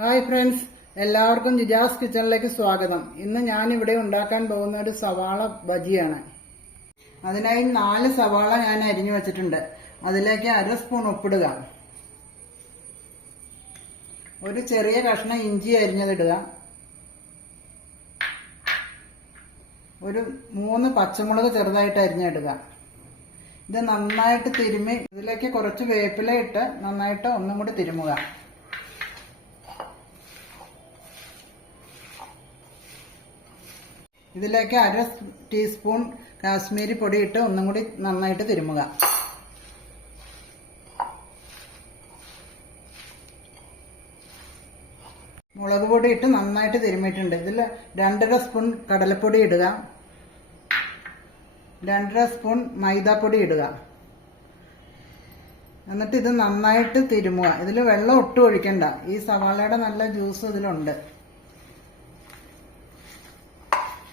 Hi friends എല്ലാവർക്കും ജിജാസ് കിച്ചണിലേക്ക് സ്വാഗതം. ഇന്ന് ഞാൻ ഇവിടെ ഉണ്ടാക്കാൻ പോകുന്ന ഒരു സവാള ബജിയാണ്. അതിനായി നാല് സവാള ഞാൻ അരിഞ്ഞു വെച്ചിട്ടുണ്ട്. അതിലേക്ക് അര സ്പൂൺ ഉപ്പിടുക. ഒരു ചെറിയ കഷ്ണം ഇഞ്ചി അരിഞ്ഞതിടുക ഒരു മൂന്ന് പച്ചമുളക് ചെറുതായിട്ട് അരിഞ്ഞിടുക. ഇത് നന്നായിട്ട് തിരുമ്മി ഇതിലേക്ക് കുറച്ച് വേപ്പില ഇട്ട് നന്നായിട്ട് ഒന്നും കൂടി തിരുമുക. ഇതിലേക്ക് അര ടീസ്പൂൺ കാശ്മീരി പൊടി ഇട്ട് ഒന്നും കൂടി നന്നായിട്ട് തിരുമുക. മുളക് പൊടി ഇട്ട് നന്നായിട്ട് തിരുമിയിട്ടുണ്ട്. ഇതിൽ രണ്ടര സ്പൂൺ കടലപ്പൊടി ഇടുക. രണ്ടര സ്പൂൺ മൈദാപ്പൊടി ഇടുക. എന്നിട്ട് ഇത് നന്നായിട്ട് തിരുമുക. ഇതിൽ വെള്ളം ഒട്ടും ഒഴിക്കണ്ട. ഈ സവാളയുടെ നല്ല ജ്യൂസ് ഇതിലുണ്ട്.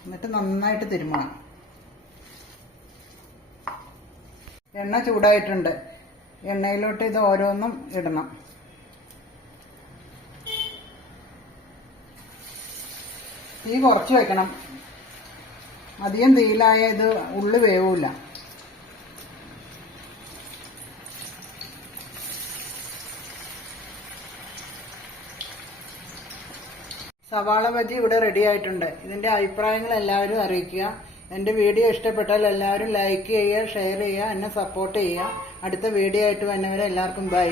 എന്നിട്ട് നന്നായിട്ട് തിരുമണം. എണ്ണ ചൂടായിട്ടുണ്ട്. എണ്ണയിലോട്ട് ഇത് ഓരോന്നും ഇടണം. തീ കുറച്ച് വെക്കണം. അധികം തീയിലായ ഇത് ഉള്ളു വേവൂല. സവാള ബജി ഇവിടെ റെഡി ആയിട്ടുണ്ട്. ഇതിന്റെ അഭിപ്രായങ്ങൾ എല്ലാവരും അറിയിക്കുക. എന്റെ വീഡിയോ ഇഷ്ടപ്പെട്ടാൽ എല്ലാവരും ലൈക്ക് ചെയ്യുക ഷെയർ ചെയ്യുക എന്നെ സപ്പോർട്ട് ചെയ്യുക. അടുത്ത വീഡിയോ ആയിട്ട് വന്നവരെ എല്ലാവർക്കും ബൈ